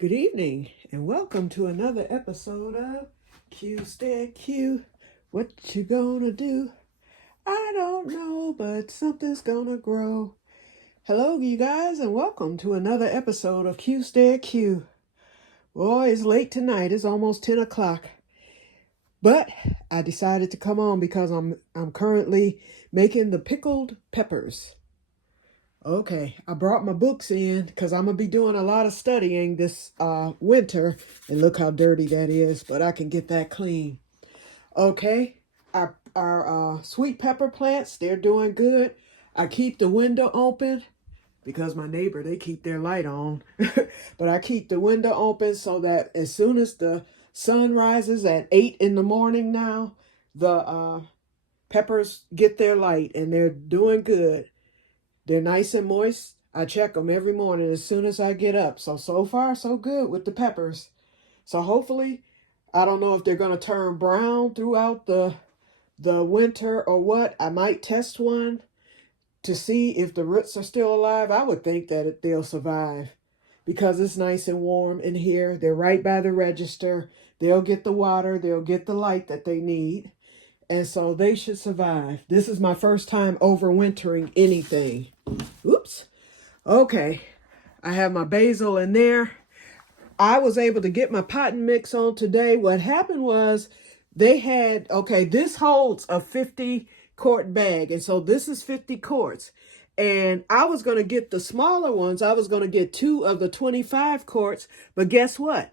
Good evening, and welcome to another episode of Que-stead-Que. What you gonna do? I don't know, but something's gonna grow. Hello, you guys, and welcome to another episode of Que-stead-Que. Boy, it's late tonight. It's almost 10 o'clock. But I decided to come on because I'm currently making the pickled peppers. Okay, I brought my books in because I'm going to be doing a lot of studying this winter. And look how dirty that is, but I can get that clean. Okay, our sweet pepper plants, they're doing good. I keep the window open because my neighbor, they keep their light on. But I keep the window open so that as soon as the sun rises at 8 in the morning now, the peppers get their light and they're doing good. They're nice and moist. I check them every morning as soon as I get up. So far, so good with the peppers. So hopefully, I don't know if they're going to turn brown throughout the winter or what. I might test one to see if the roots are still alive. I would think that they'll survive because it's nice and warm in here. They're right by the register. They'll get the water. They'll get the light that they need. And so they should survive. This is my first time overwintering anything. Oops. Okay. I have my basil in there. I was able to get my potting mix on today. What happened was they had, this holds a 50 quart bag. And so this is 50 quarts. And I was going to get the smaller ones. I was going to get 2 of the 25 quarts. But guess what?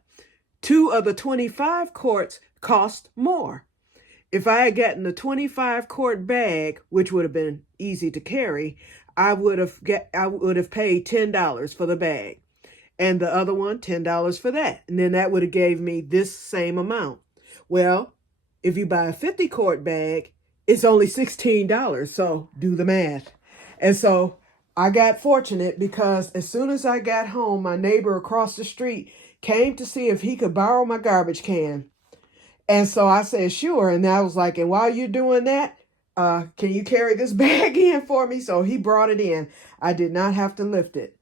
2 of the 25 quarts cost more. If I had gotten the 25 quart bag, which would have been easy to carry, I would have paid $10 for the bag. And the other one, $10 for that. And then that would have gave me this same amount. Well, if you buy a 50 quart bag, it's only $16. So do the math. And so I got fortunate because as soon as I got home, my neighbor across the street came to see if he could borrow my garbage can. And so I said, sure. And I was like, and while you're doing that, can you carry this bag in for me? So he brought it in. I did not have to lift it.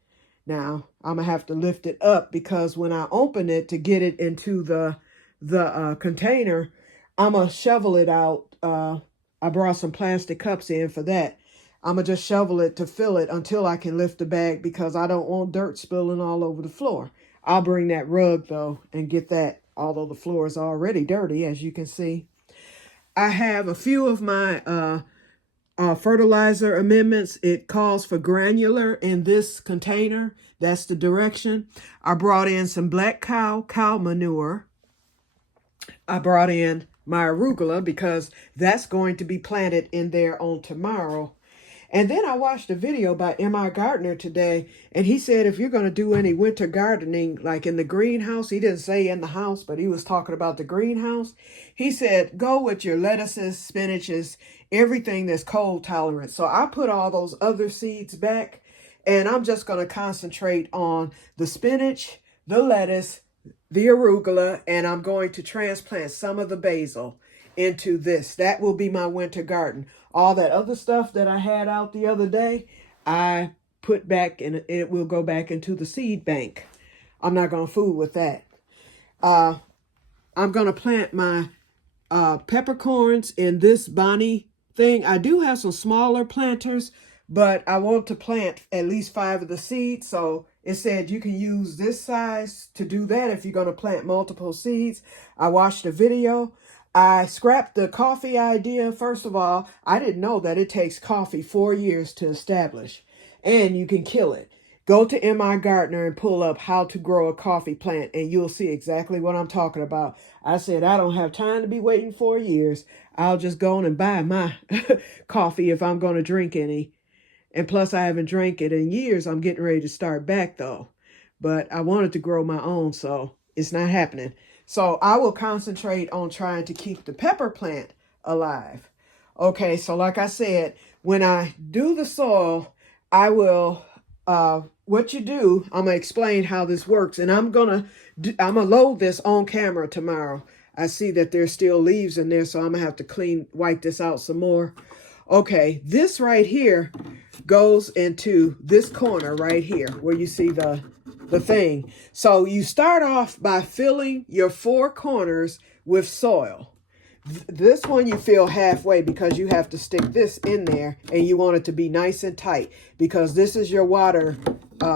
Now, I'm going to have to lift it up because when I open it to get it into the container, I'm going to shovel it out. I brought some plastic cups in for that. I'm going to just shovel it to fill it until I can lift the bag because I don't want dirt spilling all over the floor. I'll bring that rug, though, and get that, although the floor is already dirty, as you can see. I have a few of my fertilizer amendments. It calls for granular in this container. That's the direction. I brought in some black cow manure. I brought in my arugula because that's going to be planted in there on tomorrow. And then I watched a video by M.I. Gardner today, and he said if you're going to do any winter gardening, like in the greenhouse, he didn't say in the house, but he was talking about the greenhouse. He said, go with your lettuces, spinaches, everything that's cold tolerant. So I put all those other seeds back, and I'm just going to concentrate on the spinach, the lettuce, the arugula, and I'm going to transplant some of the basil into this. That will be my winter garden. All that other stuff that I had out the other day, I put back and it will go back into the seed bank. I'm not going to fool with that. I'm going to plant my peppercorns in this Bonnie thing. I do have some smaller planters, but I want to plant at least 5 of the seeds. So it said you can use this size to do that if you're going to plant multiple seeds. I watched a video. I scrapped the coffee idea. First of all, I didn't know that it takes coffee 4 years to establish, and you can kill it. Go to M.I. Gardner and pull up how to grow a coffee plant, and you'll see exactly what I'm talking about. I said, I don't have time to be waiting 4 years. I'll just go on and buy my coffee if I'm going to drink any. And plus, I haven't drank it in years. I'm getting ready to start back, though. But I wanted to grow my own, so it's not happening. So I will concentrate on trying to keep the pepper plant alive. Okay, so like I said, when I do the soil, I will, what you do, I'm going to explain how this works. And I'm going to load this on camera tomorrow. I see that there's still leaves in there, so I'm going to have to wipe this out some more. Okay, this right here goes into this corner right here where you see the the thing. So you start off by filling your 4 corners with soil. This one you fill halfway because you have to stick this in there and you want it to be nice and tight because this is your water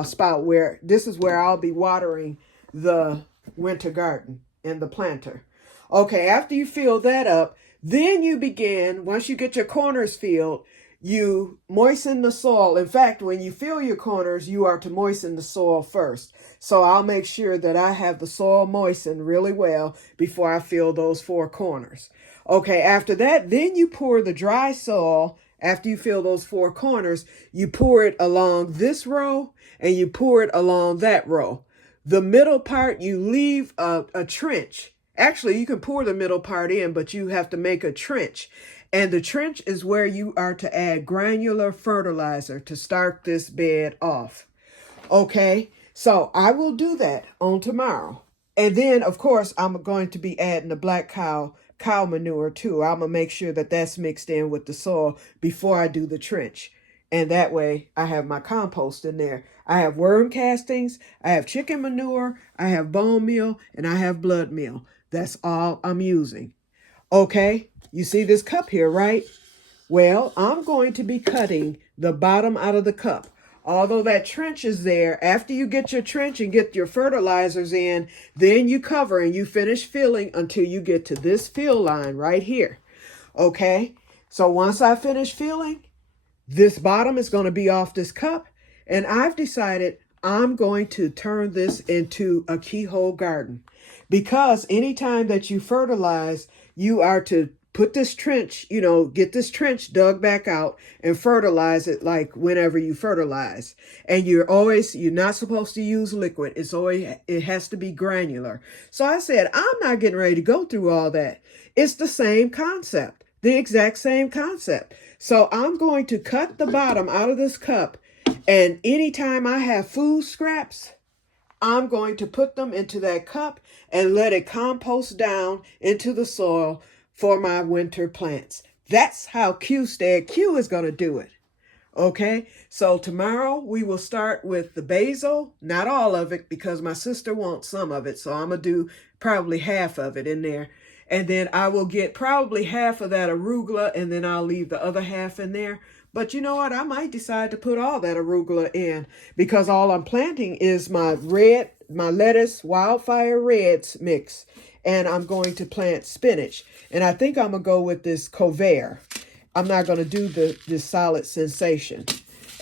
spout where this is where I'll be watering the winter garden and the planter. Okay, after you fill that up, then you begin, once you get your corners filled, you moisten the soil. In fact, when you fill your corners, you are to moisten the soil first. So I'll make sure that I have the soil moistened really well before I fill those 4 corners. Okay, after that, then you pour the dry soil. After you fill those 4 corners, you pour it along this row and you pour it along that row. The middle part, you leave a trench. Actually, you can pour the middle part in, but you have to make a trench. And the trench is where you are to add granular fertilizer to start this bed off. Okay, so I will do that on tomorrow. And then, of course, I'm going to be adding the black cow manure too. I'm going to make sure that that's mixed in with the soil before I do the trench. And that way I have my compost in there. I have worm castings, I have chicken manure, I have bone meal, and I have blood meal. That's all I'm using. Okay, you see this cup here, right? Well, I'm going to be cutting the bottom out of the cup. Although that trench is there, after you get your trench and get your fertilizers in, then you cover and you finish filling until you get to this fill line right here. Okay, so once I finish filling, this bottom is going to be off this cup, and I've decided I'm going to turn this into a keyhole garden. Because anytime that you fertilize, you are to put this trench, get this trench dug back out and fertilize it like whenever you fertilize. And you're not supposed to use liquid. It has to be granular. So I said, I'm not getting ready to go through all that. It's the same concept, the exact same concept. So I'm going to cut the bottom out of this cup, and anytime I have food scraps, I'm going to put them into that cup and let it compost down into the soil for my winter plants. That's how Que-stead-Que is going to do it. Okay, so tomorrow we will start with the basil, not all of it because my sister wants some of it. So I'm going to do probably half of it in there. And then I will get probably half of that arugula and then I'll leave the other half in there. But you know what? I might decide to put all that arugula in because all I'm planting is my lettuce, wildfire reds mix. And I'm going to plant spinach. And I think I'm going to go with this couvert. I'm not going to do this solid sensation.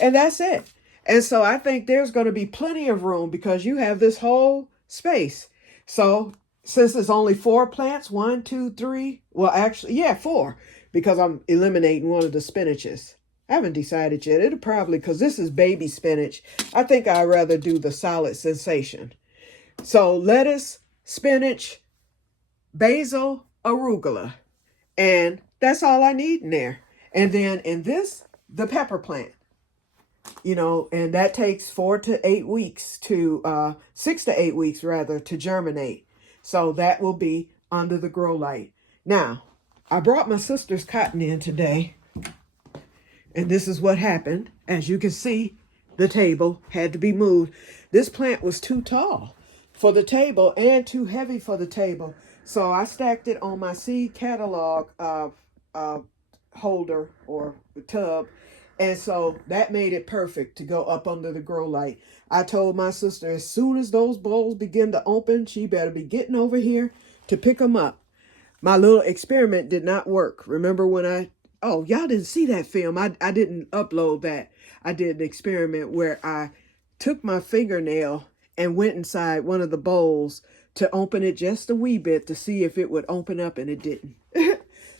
And that's it. And so I think there's going to be plenty of room because you have this whole space. So since it's only 4 plants, 1, 2, 3, well, actually, yeah, 4, because I'm eliminating one of the spinaches. I haven't decided yet. It'll probably, because this is baby spinach, I think I'd rather do the solid sensation. So lettuce, spinach, basil, arugula. And that's all I need in there. And then in this, the pepper plant. And that takes 4 to 8 weeks to, 6 to 8 weeks rather, to germinate. So that will be under the grow light. Now, I brought my sister's cotton in today. And this is what happened. As you can see, the table had to be moved. This plant was too tall for the table and too heavy for the table. So I stacked it on my seed catalog holder or tub. And so that made it perfect to go up under the grow light. I told my sister as soon as those bowls begin to open, she better be getting over here to pick them up. My little experiment did not work. Remember when y'all didn't see that film. I didn't upload that. I did an experiment where I took my fingernail and went inside one of the bowls to open it just a wee bit to see if it would open up, and it didn't.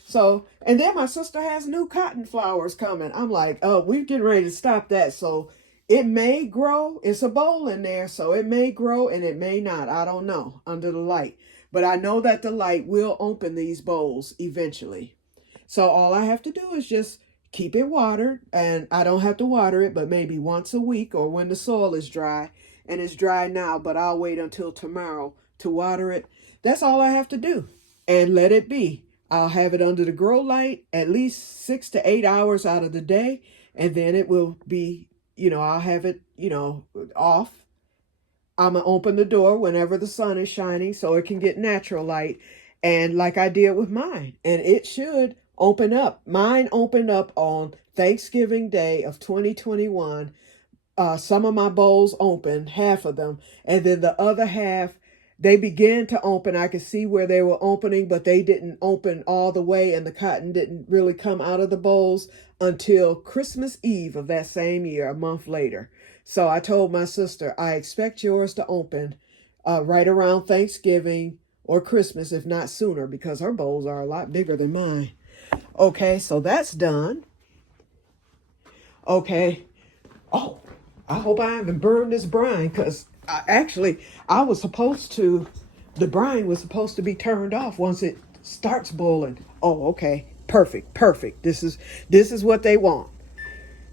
So, and then my sister has new cotton flowers coming. I'm like, oh, we're getting ready to stop that. So it may grow. It's a bowl in there, so it may grow and it may not. I don't know, under the light. But I know that the light will open these bowls eventually. So all I have to do is just keep it watered, and I don't have to water it, but maybe once a week or when the soil is dry. And it's dry now, but I'll wait until tomorrow to water it. That's all I have to do, and let it be. I'll have it under the grow light at least 6 to 8 hours out of the day, and then it will be, I'll have it, off I'm going to open the door whenever the sun is shining so it can get natural light. And like I did with mine. And it should open up. Mine opened up on Thanksgiving Day of 2021. Some of my bowls opened, half of them. And then the other half, they began to open. I could see where they were opening, but they didn't open all the way. And the cotton didn't really come out of the bowls until Christmas Eve of that same year, a month later. So I told my sister, I expect yours to open right around Thanksgiving or Christmas, if not sooner, because her bowls are a lot bigger than mine. Okay, so that's done. Okay. Oh, I hope I haven't burned this brine, because the brine was supposed to be turned off once it starts boiling. Oh, okay. Perfect. This is what they want.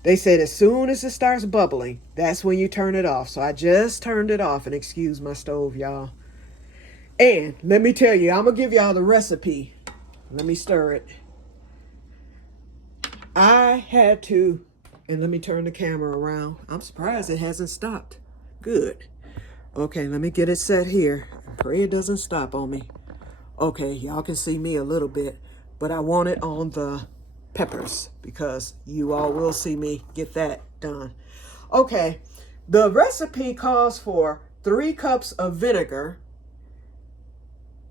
They said as soon as it starts bubbling, that's when you turn it off. So I just turned it off, and excuse my stove, y'all. And let me tell you, I'm going to give y'all the recipe. Let me stir it. I had to, and let me turn the camera around. I'm surprised it hasn't stopped. Good. Okay, let me get it set here. Pray it doesn't stop on me. Okay, y'all can see me a little bit, but I want it on the peppers because you all will see me get that done. Okay, the recipe calls for 3 cups of vinegar.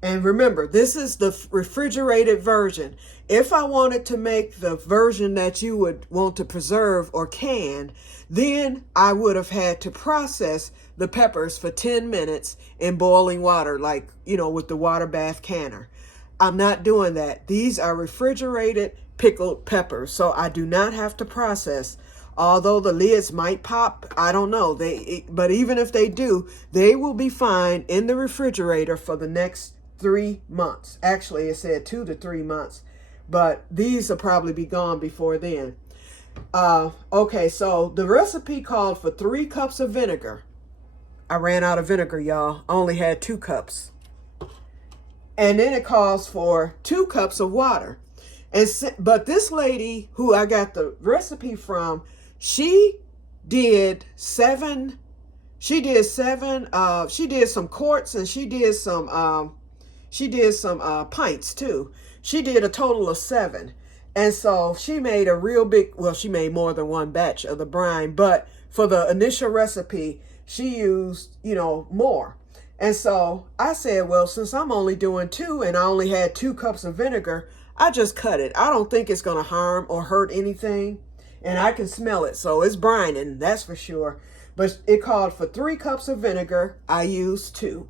And remember, this is the refrigerated version. If I wanted to make the version that you would want to preserve or can, then I would have had to process the peppers for 10 minutes in boiling water, like, with the water bath canner. I'm not doing that. These are refrigerated pickled peppers, so I do not have to process. Although the lids might pop, I don't know. But even if they do, they will be fine in the refrigerator for the next 3 months. Actually, it said 2 to 3 months, but these will probably be gone before then. Okay, so the recipe called for 3 cups of vinegar. I ran out of vinegar, y'all. I only had 2 cups. And then it calls for 2 cups of water. But this lady who I got the recipe from, she did some quarts, and she did some pints too. She did a total of 7. And so she made a real big, she made more than one batch of the brine, but for the initial recipe, she used, more. And so I said, well, since I'm only doing 2 and I only had 2 cups of vinegar, I just cut it. I don't think it's going to harm or hurt anything. And I can smell it. So it's brining, that's for sure. But it called for 3 cups of vinegar. I used 2.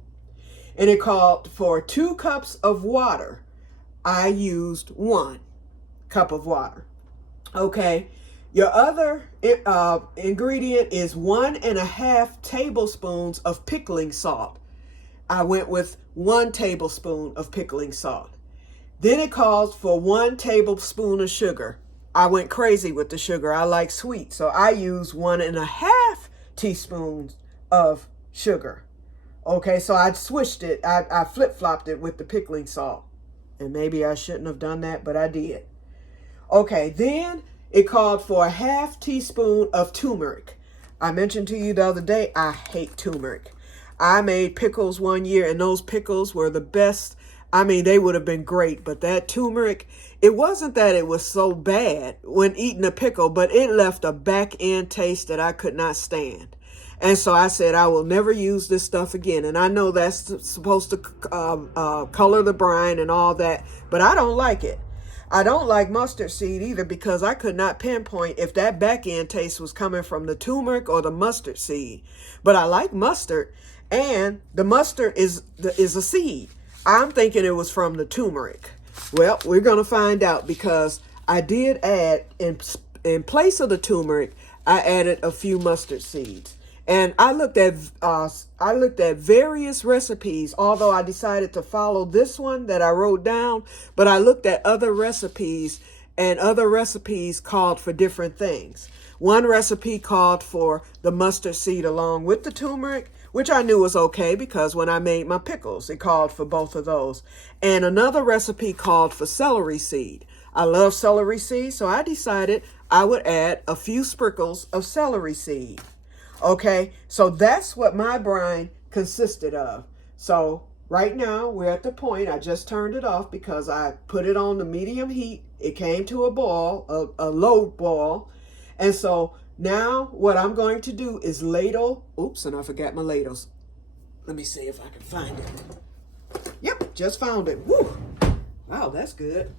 And it called for 2 cups of water. I used 1 cup of water. Okay. Your other ingredient is 1.5 tablespoons of pickling salt. I went with 1 tablespoon of pickling salt. Then it calls for 1 tablespoon of sugar. I went crazy with the sugar. I like sweet. So I used 1.5 teaspoons of sugar. Okay, so I switched it. I flip-flopped it with the pickling salt. And maybe I shouldn't have done that, but I did. Okay, then it called for 1/2 teaspoon of turmeric. I mentioned to you the other day, I hate turmeric. I made pickles one year, and those pickles were the best. I mean, they would have been great, but that turmeric, it wasn't that it was so bad when eating a pickle, but it left a back end taste that I could not stand. And so I said, I will never use this stuff again. And I know that's supposed to color the brine and all that, but I don't like it. I don't like mustard seed either, because I could not pinpoint if that back end taste was coming from the turmeric or the mustard seed. But I like mustard, and the mustard is a seed. I'm thinking it was from the turmeric. Well, we're going to find out, because I did add, in place of the turmeric, I added a few mustard seeds. And I looked at various recipes, although I decided to follow this one that I wrote down, but I looked at other recipes, and other recipes called for different things. One recipe called for the mustard seed along with the turmeric, which I knew was okay, because when I made my pickles, it called for both of those. And another recipe called for celery seed. I love celery seed, so I decided I would add a few sprinkles of celery seed. Okay, so that's what my brine consisted of. So right now we're at the point, I just turned it off because I put it on the medium heat. It came to a boil, a low boil. And so now what I'm going to do is ladle. Oops, and I forgot my ladles. Let me see if I can find it. Yep, just found it. Woo! Wow, that's good.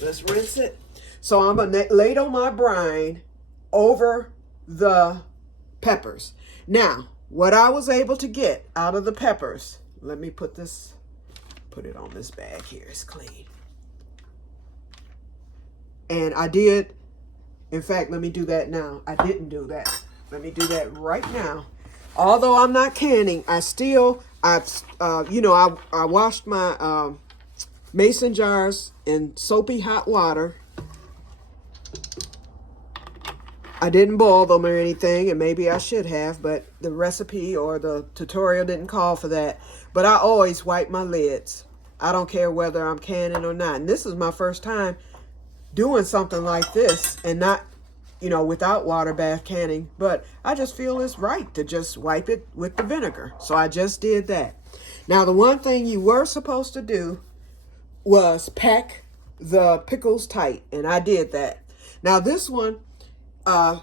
Let's rinse it. So I'm going to ladle my brine over the peppers. Now, what I was able to get out of the peppers, let me put it on this bag here. It's clean. And I did, in fact, let me do that now. I didn't do that. Let me do that right now. Although I'm not canning, I washed my mason jars in soapy hot water. I didn't boil them or anything, and maybe I should have, but the recipe or the tutorial didn't call for that. But I always wipe my lids. I don't care whether I'm canning or not. And this is my first time doing something like this, and not, without water bath canning. But I just feel it's right to just wipe it with the vinegar. So I just did that. Now, the one thing you were supposed to do was pack the pickles tight, and I did that. Now, this one,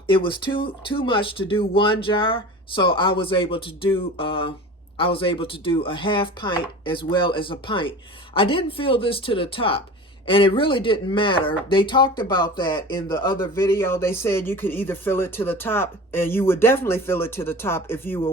it was too much to do one jar, so I was able to do a half pint as well as a pint. I didn't fill this to the top, and it really didn't matter. They talked about that in the other video. They said you could either fill it to the top, and you would definitely fill it to the top if you were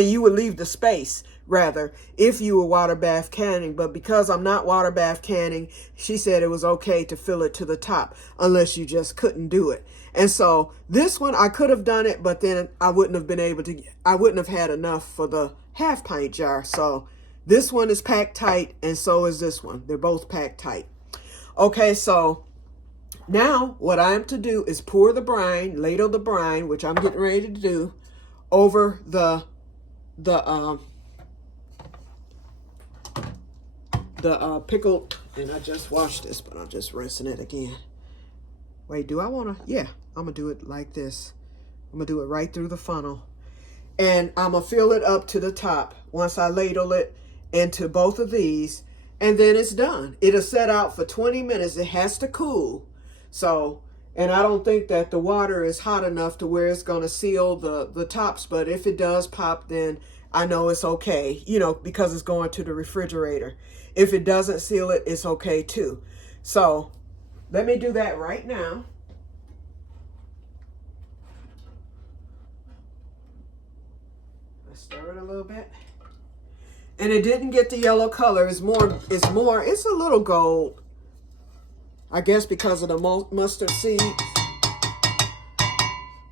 you would leave the space rather if you were water bath canning. But because I'm not water bath canning, she said it was okay to fill it to the top unless you just couldn't do it. And so this one, I could have done it, but then I wouldn't have had enough for the half pint jar. So this one is packed tight, and so is this one. They're both packed tight. Okay, so now what I am to do is pour the brine, ladle the brine, which I'm getting ready to do, over the pickled, and I just washed this, but I'm just rinsing it again. Wait, do I want to? Yeah, I'm going to do it like this. I'm going to do it right through the funnel. And I'm going to fill it up to the top once I ladle it into both of these. And then it's done. It'll set out for 20 minutes. It has to cool. So, and I don't think that the water is hot enough to where it's going to seal the tops. But if it does pop, then I know it's okay, because it's going to the refrigerator. If it doesn't seal it, it's okay too. So let me do that right now. I stir it a little bit. And it didn't get the yellow color. It's a little gold. I guess because of the mustard seeds.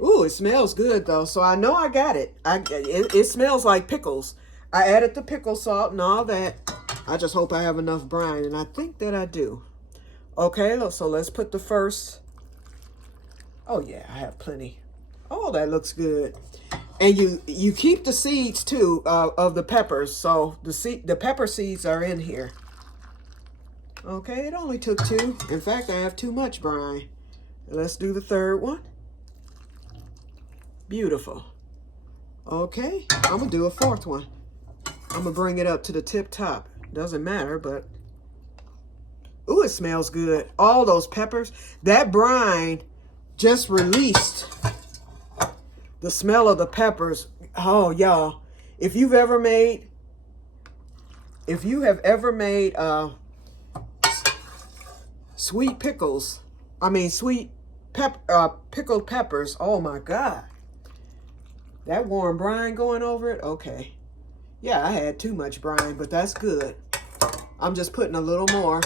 Ooh, it smells good though. So I know I got it. It smells like pickles. I added the pickle salt and all that. I just hope I have enough brine, and I think that I do. Okay, so let's put the first. Oh yeah, I have plenty. Oh, that looks good. And you keep the seeds too of the peppers. So the pepper seeds are in here. Okay, it only took 2. In fact, I have too much brine. Let's do the third one. Beautiful. Okay, I'm gonna do a 4th one. I'm gonna bring it up to the tip top. Doesn't matter, but ooh, it smells good. All those peppers, that brine just released the smell of the peppers. Oh, y'all, if you have ever made sweet pickles, pickled peppers, oh my God, that warm brine going over it. Okay, yeah, I had too much brine, but that's good. I'm just putting a little more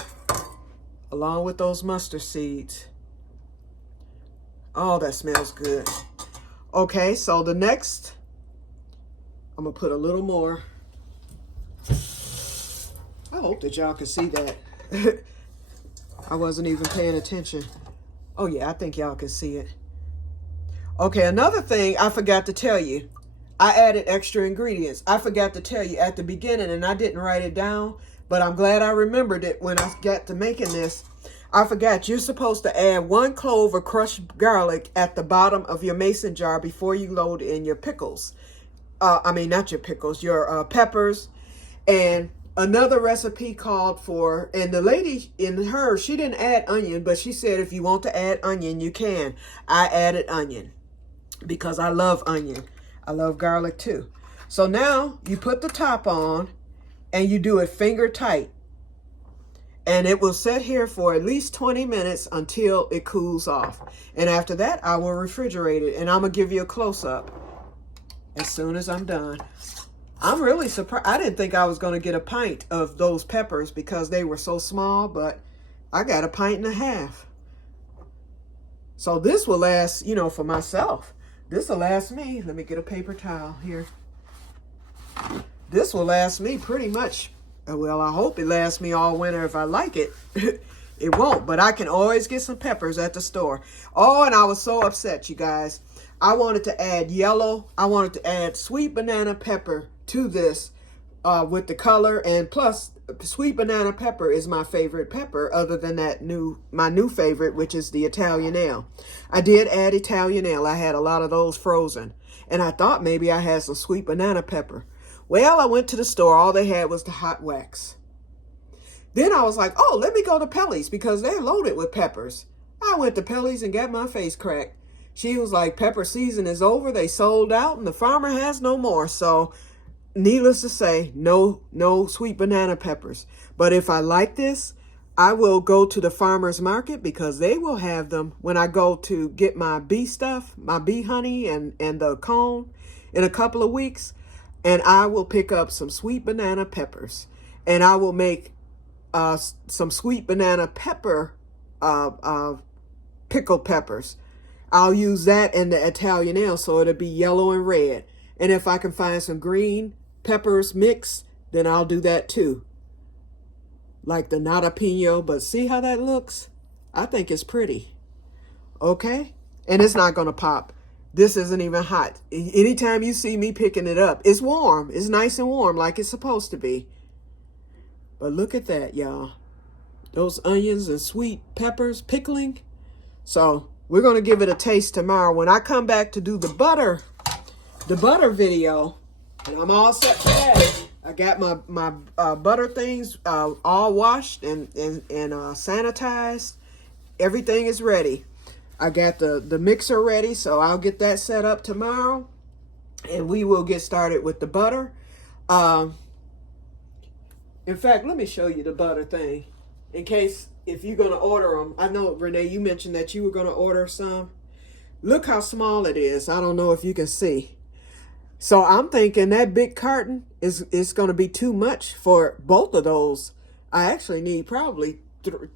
along with those mustard seeds. Oh, that smells good. Okay, so the next, I'm gonna put a little more. I hope that y'all can see that. I wasn't even paying attention. Oh yeah, I think y'all can see it. Okay, another thing I forgot to tell you. I added extra ingredients. I forgot to tell you at the beginning, and I didn't write it down, but I'm glad I remembered it when I got to making this. I forgot, you're supposed to add 1 clove of crushed garlic at the bottom of your mason jar before you load in your pickles. I mean, not your pickles, your peppers. And another recipe called for, and the lady in her, she didn't add onion, but she said if you want to add onion, you can. I added onion because I love onion. I love garlic too. So now you put the top on and you do it finger tight. And it will sit here for at least 20 minutes until it cools off. And after that, I will refrigerate it. And I'm going to give you a close-up as soon as I'm done. I'm really surprised. I didn't think I was going to get a pint of those peppers because they were so small, but I got a pint and a half. So this will last, you know, for myself. This will last me. Let me get a paper towel here. This will last me pretty much. Well, I hope it lasts me all winter if I like it. It won't, but I can always get some peppers at the store. Oh, and I was so upset, you guys. I wanted to add yellow. I wanted to add sweet banana pepper to this with the color. And plus, sweet banana pepper is my favorite pepper other than that my new favorite, which is the Italian ale. I did add Italian ale. I had a lot of those frozen. And I thought maybe I had some sweet banana pepper. Well, I went to the store. All they had was the hot wax. Then I was like, oh, let me go to Pelly's because they're loaded with peppers. I went to Pelly's and got my face cracked. She was like, pepper season is over. They sold out and the farmer has no more. So needless to say, no sweet banana peppers. But if I like this, I will go to the farmer's market because they will have them when I go to get my bee stuff, my bee honey and the comb in a couple of weeks. And I will pick up some sweet banana peppers. And I will make some sweet banana pepper pickled peppers. I'll use that in the Italian ale so it'll be yellow and red. And if I can find some green peppers mixed, then I'll do that too. Like the jalapeno, but see how that looks? I think it's pretty. Okay? And it's not going to pop. This isn't even hot. Anytime you see me picking it up, it's warm. It's nice and warm like it's supposed to be. But look at that, y'all. Those onions and sweet peppers pickling. So we're going to give it a taste tomorrow. When I come back to do the butter video, and I'm all set for that. I got my butter things all washed and sanitized. Everything is ready. I got the mixer ready, so I'll get that set up tomorrow. And we will get started with the butter. In fact, let me show you the butter thing. In case, if you're going to order them. I know, Renee, you mentioned that you were going to order some. Look how small it is. I don't know if you can see. So I'm thinking that big carton is going to be too much for both of those. I actually need probably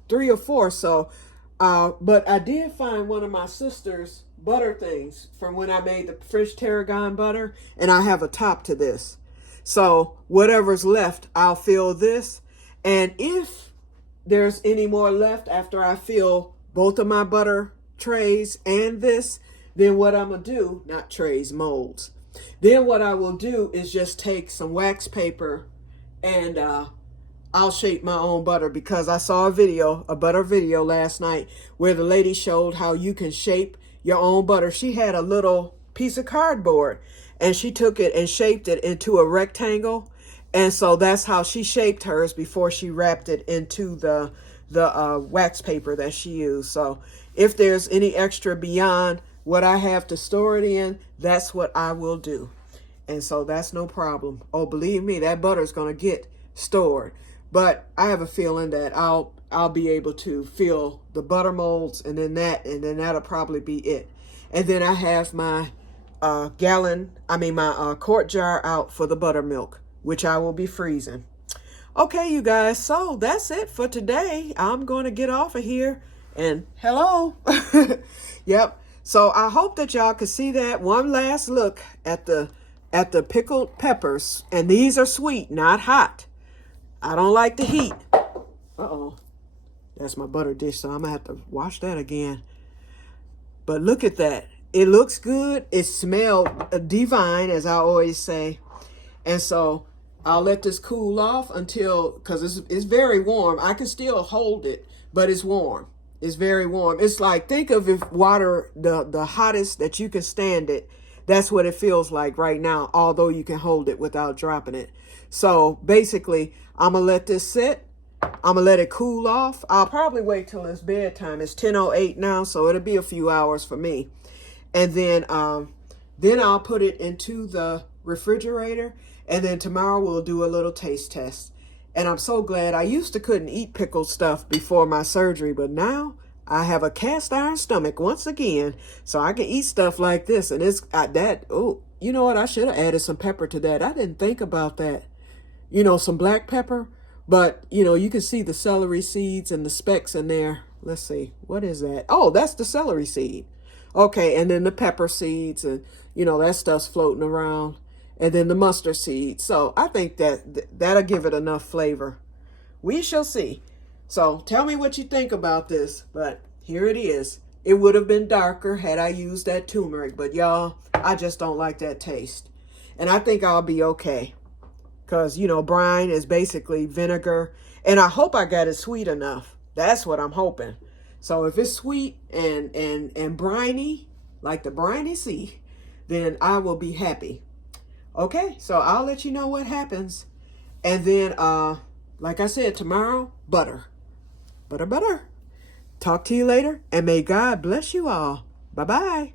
3 or 4. So, but I did find one of my sister's butter things from when I made the French tarragon butter, and I have a top to this. So whatever's left, I'll fill this. And if there's any more left after I fill both of my butter trays and this, then what I'm going to do, not trays, molds. Then what I will do is just take some wax paper and I'll shape my own butter, because I saw a butter video last night where the lady showed how you can shape your own butter. She had a little piece of cardboard and she took it and shaped it into a rectangle. And so that's how she shaped hers before she wrapped it into the wax paper that she used. So if there's any extra beyond what I have to store it in, that's what I will do. And so that's no problem. Oh, believe me, that butter is going to get stored. But I have a feeling that I'll be able to fill the butter molds and then that'll probably be it. And then I have my quart jar out for the buttermilk, which I will be freezing. Okay, you guys, so that's it for today. I'm going to get off of here and hello. Yep. So I hope that y'all could see that. One last look at the pickled peppers. And these are sweet, not hot. I don't like the heat. Uh-oh. That's my butter dish, so I'm going to have to wash that again. But look at that. It looks good. It smelled divine, as I always say. And so I'll let this cool off until, because it's very warm. I can still hold it, but it's warm. It's very warm. It's like, think of if water, the hottest that you can stand it. That's what it feels like right now, although you can hold it without dropping it. So basically, I'm going to let this sit. I'm going to let it cool off. I'll probably wait till it's bedtime. It's 10:08 now, so it'll be a few hours for me. And then I'll put it into the refrigerator. And then tomorrow we'll do a little taste test. And I'm so glad. I used to couldn't eat pickled stuff before my surgery, but now I have a cast iron stomach once again, so I can eat stuff like this. And it's oh, you know what? I should have added some pepper to that. I didn't think about that. You know, some black pepper. But, you know, you can see the celery seeds and the specks in there. Let's see. What is that? Oh, that's the celery seed. Okay, and then the pepper seeds and, you know, that stuff's floating around. And then the mustard seeds. So I think that'll give it enough flavor. We shall see. So tell me what you think about this. But here it is. It would have been darker had I used that turmeric. But y'all, I just don't like that taste. And I think I'll be okay. Because, you know, brine is basically vinegar. And I hope I got it sweet enough. That's what I'm hoping. So if it's sweet and briny, like the briny sea, then I will be happy. Okay, so I'll let you know what happens. And then, like I said, tomorrow, butter. Butter, butter. Talk to you later, and may God bless you all. Bye-bye.